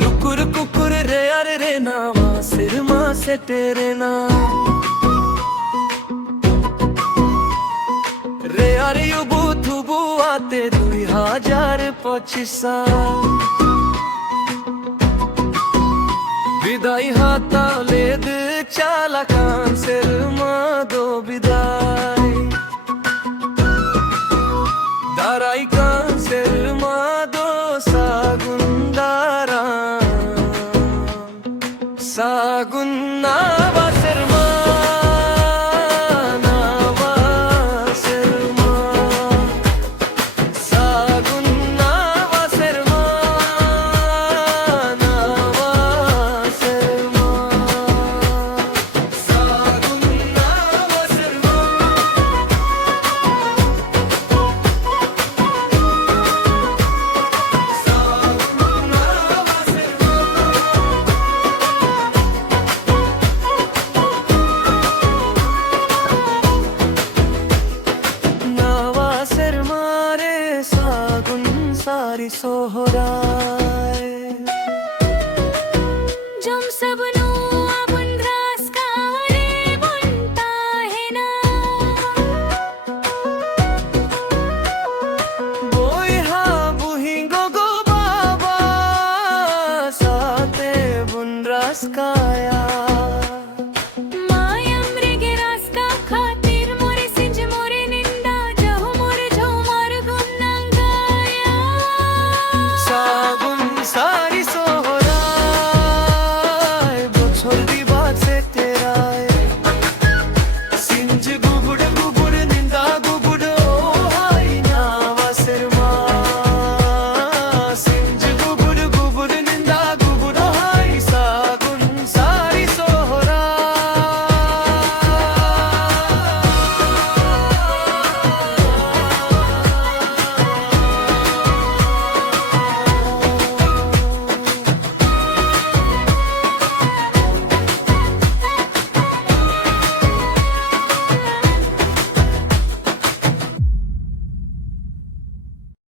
लुकुर कुकुर रे अरे रे नावा सिर माँ से तेरे ना रे अरे युबू थुबू आते 2025 विदाई हाथा लेद चाला कान सिर माँ दो विदाई दाराई कान सिर माँ दो सागुंदारा Sagunnawa serma nawa serma Sagunnawa serma nawa serma Sagunnawa serma सारी सोहराय जम सब